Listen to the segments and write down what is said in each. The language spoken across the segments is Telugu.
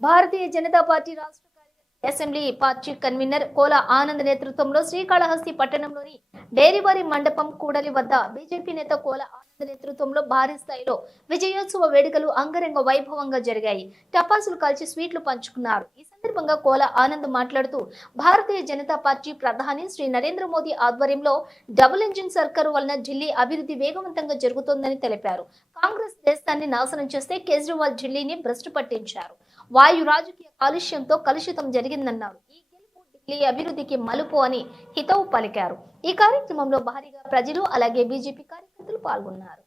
భారతీయ జనతా పార్టీ రాష్ట్ర assembly party convener Kola Anand నేతృత్వంలో శ్రీకాళహస్తి పట్టణంలోని డేరివారి మండపం కూడలి వద్ద బీజేపీ నేత కోల ఆనంద్ నేతృత్వంలో భారీ స్థాయిలో విజయోత్సవ వేడుకలు అంగరంగ వైభవంగా జరిగాయి. టపాసులు కాల్చి స్వీట్లు పంచుకున్నారు. ఈ సందర్భంగా కోల ఆనంద్ మాట్లాడుతూ భారతీయ జనతా పార్టీ ప్రధాని శ్రీ నరేంద్ర మోదీ ఆధ్వర్యంలో డబుల్ ఇంజిన్ సర్కారు వలన ఢిల్లీ అభివృద్ధి వేగవంతంగా జరుగుతోందని తెలిపారు. కాంగ్రెస్ దేశాన్ని నాశనం చేస్తే కేజ్రీవాల్ ఢిల్లీని భ్రష్టు పట్టించారు. వాయు రాజకీయ కాలుష్యంతో కలుషితం జరిగిందన్నారు. ఈ గెలుపు ఢిల్లీ అభివృద్ధికి మలుపు అని హితవు పలికారు. ఈ కార్యక్రమంలో భారీగా ప్రజలు అలాగే బీజేపీ కార్యకర్తలు పాల్గొన్నారు.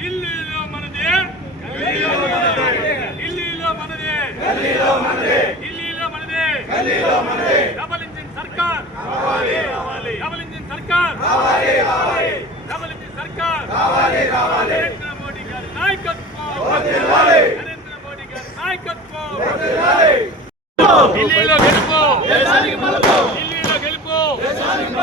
ఢిల్లీలో మనదే ఢిల్లీలో మనదే ఢిల్లీలో మనదే ఢిల్లీలో మనదే ఢిల్లీలో మనదే ఢిల్లీలో మనదే డబుల్ ఇంజిన్ సర్కార్ రావాలి రావాలి డబుల్ ఇంజిన్ సర్కార్ రావాలి రావాలి డబుల్ ఇంజిన్ సర్కార్ రావాలి రావాలి నరేంద్ర మోడీ గారి నాయకత్వం వర్ధిల్లాలి నరేంద్ర మోడీ గారి నాయకత్వం వర్ధిల్లాలి ఢిల్లీలో గెలుపు ఢిల్లీలో గెలుపు దేశానికి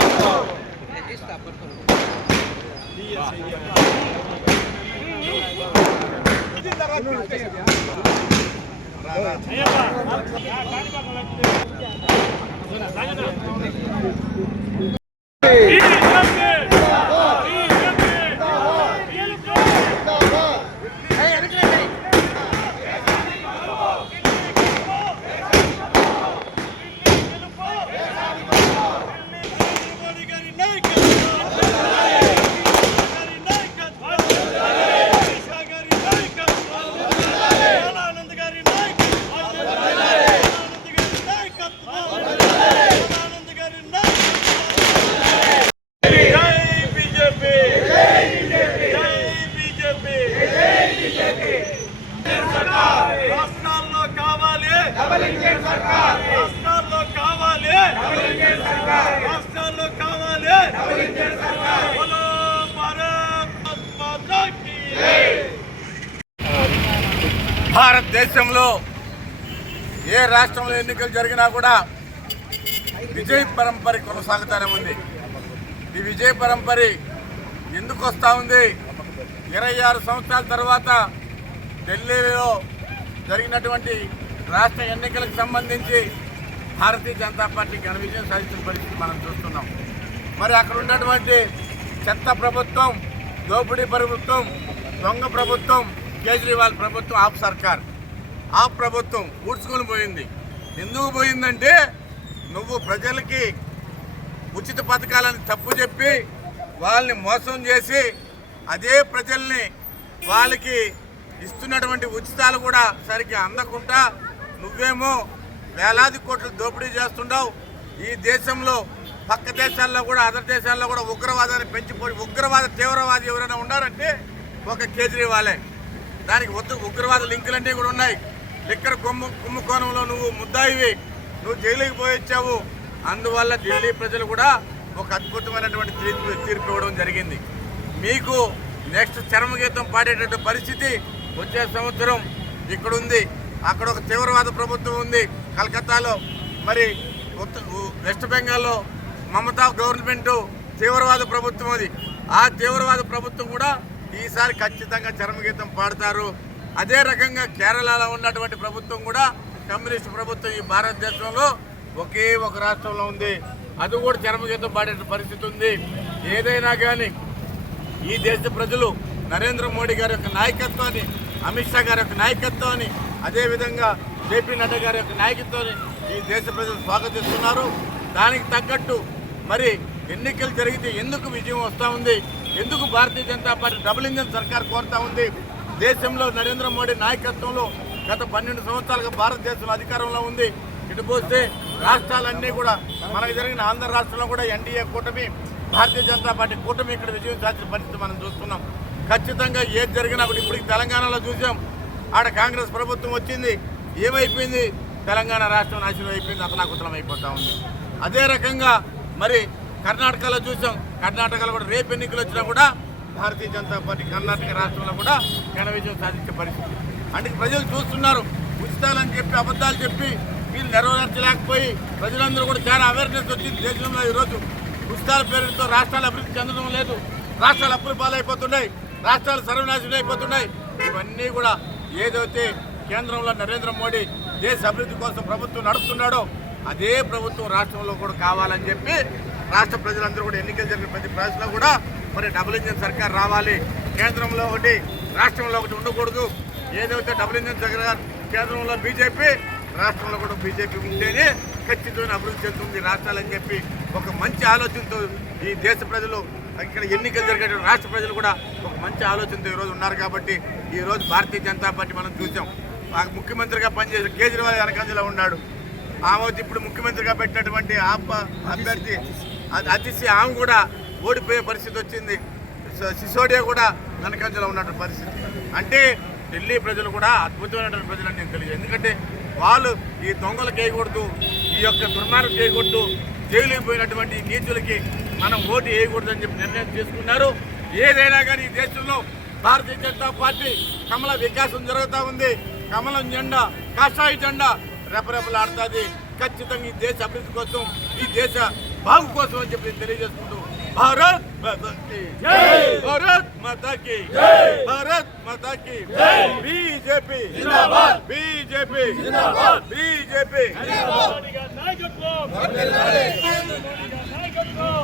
భారతదేశంలో ఏ రాష్ట్రంలో ఎన్నికలు జరిగినా కూడా విజయ పరంపర కొనసాగుతూనే ఉంది. ఈ విజయ పరంపర ఎందుకు వస్తూ ఉంది? ఇరవై ఆరు సంవత్సరాల తర్వాత ఢిల్లీలో జరిగినటువంటి రాష్ట్ర ఎన్నికలకు సంబంధించి భారతీయ జనతా పార్టీ ఘన విజయం సాధించిన పరిస్థితి మనం చూస్తున్నాం. మరి అక్కడ ఉన్నటువంటి చెత్త ప్రభుత్వం దోపిడీ ప్రభుత్వం దొంగ ప్రభుత్వం కేజ్రీవాల్ ప్రభుత్వం ఆప్ సర్కార్. ఆప్ ప్రభుత్వం ఊడ్చుకొని పోయింది. ఎందుకు పోయిందంటే నువ్వు ప్రజలకి ఉచిత పథకాలని తప్పు చెప్పి వాళ్ళని మోసం చేసి అదే ప్రజల్ని వాళ్ళకి ఇస్తున్నటువంటి ఉచితాలు కూడా సరిగ్గా అందకుండా నువ్వేమో వేలాది కోట్లు దోపిడీ చేస్తుండవు. ఈ దేశంలో పక్క దేశాల్లో కూడా అదర్ దేశాల్లో కూడా ఉగ్రవాదాన్ని పెంచిపోయి ఉగ్రవాద తీవ్రవాది ఎవరైనా ఉన్నారంటే ఒక కేజ్రీవాలే. దానికి వద్దు. ఉగ్రవాద లింకులన్నీ కూడా ఉన్నాయి. లిక్కర్ కుంభ కుంభకోణంలో నువ్వు ముద్దాయివి. నువ్వు జైలుకి పోయొచ్చావు. అందువల్ల ఢిల్లీ ప్రజలు కూడా ఒక అద్భుతమైనటువంటి తీర్పు తీర్పు ఇవ్వడం జరిగింది. మీకు నెక్స్ట్ చరమగీతం పాడేటటువంటి పరిస్థితి వచ్చే సంవత్సరం ఇక్కడ ఉంది అక్కడ ఒక తీవ్రవాద ప్రభుత్వం ఉంది కలకత్తాలో. మరి వెస్ట్ బెంగాల్లో మమతా గవర్నమెంటు తీవ్రవాద ప్రభుత్వం అది. ఆ తీవ్రవాద ప్రభుత్వం కూడా ఈసారి ఖచ్చితంగా చరమగీతం పాడతారు. అదే రకంగా కేరళలో ఉన్నటువంటి ప్రభుత్వం కూడా కమ్యూనిస్ట్ ప్రభుత్వం ఈ భారతదేశంలో ఒకే ఒక రాష్ట్రంలో ఉంది. అది కూడా చరమగీతం పాడే పరిస్థితి ఉంది. ఏదైనా కానీ ఈ దేశ ప్రజలు నరేంద్ర మోడీ గారి యొక్క నాయకత్వాన్ని అమిత్ షా గారి యొక్క నాయకత్వాన్ని అదేవిధంగా జేపీ నడ్డా గారి యొక్క నాయకత్వాన్ని ఈ దేశ ప్రజలు స్వాగతిస్తున్నారు. దానికి తగ్గట్టు మరి ఎన్నికలు జరిగితే ఎందుకు విజయం వస్తూ ఉంది? ఎందుకు Bharatiya Janata party double engine సర్కార్ కోరుతా ఉంది? దేశంలో నరేంద్ర మోడీ నాయకత్వంలో గత పన్నెండు సంవత్సరాలుగా భారతదేశంలో అధికారంలో ఉంది. ఇటు పోస్తే రాష్ట్రాలన్నీ కూడా మనకు జరిగిన ఆంధ్ర రాష్ట్రంలో కూడా ఎన్డీఏ కూటమి భారతీయ జనతా పార్టీ కూటమి ఇక్కడ విజయం సాధించిన పరిస్థితి మనం చూస్తున్నాం. ఖచ్చితంగా ఏది జరిగినా కూడా ఇప్పుడు తెలంగాణలో చూసాం. ఆడ కాంగ్రెస్ ప్రభుత్వం వచ్చింది ఏమైపోయింది? తెలంగాణ రాష్ట్రం నాశనం అయిపోయింది అతలాకుతలం అయిపోతూ ఉంది. అదే రకంగా మరి కర్ణాటకలో చూసాం. కర్ణాటకలో కూడా రేపు ఎన్నికలు వచ్చినా కూడా భారతీయ జనతా పార్టీ కర్ణాటక రాష్ట్రంలో కూడా ఘన విజయం సాధించే పరిస్థితి. అంటే ప్రజలు చూస్తున్నారు. ఉచితాలని చెప్పి అబద్ధాలు చెప్పి వీళ్ళు నెరవేర్చలేకపోయి ప్రజలందరూ కూడా చాలా అవేర్నెస్ వచ్చింది దేశంలో ఈరోజు ఉచితాల పేరుతో రాష్ట్రాలు అభివృద్ధి చెందడం లేదు. రాష్ట్రాలు అప్పులు పాలైపోతున్నాయి. రాష్ట్రాలు సర్వనాశనం అయిపోతున్నాయి. ఇవన్నీ కూడా ఏదైతే కేంద్రంలో నరేంద్ర మోడీ దేశ అభివృద్ధి కోసం ప్రభుత్వం నడుపుతున్నాడో అదే ప్రభుత్వం రాష్ట్రంలో కూడా కావాలని చెప్పి రాష్ట్ర ప్రజలందరూ కూడా ఎన్నికలు జరిగిన ప్రతి ప్రదేశంలో కూడా మరి డబుల్ ఇంజిన్ సర్కార్ రావాలి. కేంద్రంలో ఒకటి రాష్ట్రంలో ఒకటి ఉండకూడదు. ఏదైతే డబుల్ ఇంజిన్ సర్కార్ కేంద్రంలో బీజేపీ రాష్ట్రంలో కూడా బీజేపీ ఉంటేనే ఖచ్చితమైన అభివృద్ధి చెందుతుంది రాష్ట్రాలని చెప్పి ఒక మంచి ఆలోచనతో ఈ దేశ ప్రజలు ఇక్కడ ఎన్నికలు జరిగేటువంటి రాష్ట్ర ప్రజలు కూడా ఒక మంచి ఆలోచనతో ఈరోజు ఉన్నారు కాబట్టి ఈరోజు భారతీయ జనతా పార్టీ మనం చూసాం. మాకు ముఖ్యమంత్రిగా పనిచేసిన కేజ్రీవాల్ వెనకంజలో ఉన్నాడు. ఆమె ఇప్పుడు ముఖ్యమంత్రిగా పెట్టినటువంటి అభ్యర్థి అతిశి ఆమె కూడా ఓడిపోయే పరిస్థితి వచ్చింది. సిసోడియా కూడా వెనకంజలో ఉన్నటువంటి పరిస్థితి. అంటే ఢిల్లీ ప్రజలు కూడా అద్భుతమైనటువంటి ప్రజలని నేను తెలియదు. ఎందుకంటే వాళ్ళు ఈ దొంగలు వేయకూడదు ఈ యొక్క దుర్మార్గం చేయకూడదు జైలుకి పోయినటువంటి నీచులకి మనం ఓటు వేయకూడదు అని చెప్పి నిర్ణయం తీసుకున్నారు ఏదైనా కానీ ఈ దేశంలో భారతీయ జనతా పార్టీ కమల వికాసం జరుగుతూ ఉంది. కమలం జెండా కాషాయ జెండా రెపరెపలాడుతుంది. ఖచ్చితంగా ఈ దేశ అభివృద్ధి కోసం ఈ దేశ బాగు కోసం అని చెప్పి తెలియజేసుకుంటూ భారత్ మాతాకి భారత్ మాతాకి భారత్ మాతాకి బీజేపీ బీజేపీ బీజేపీ నాయకత్వం నాయకత్వం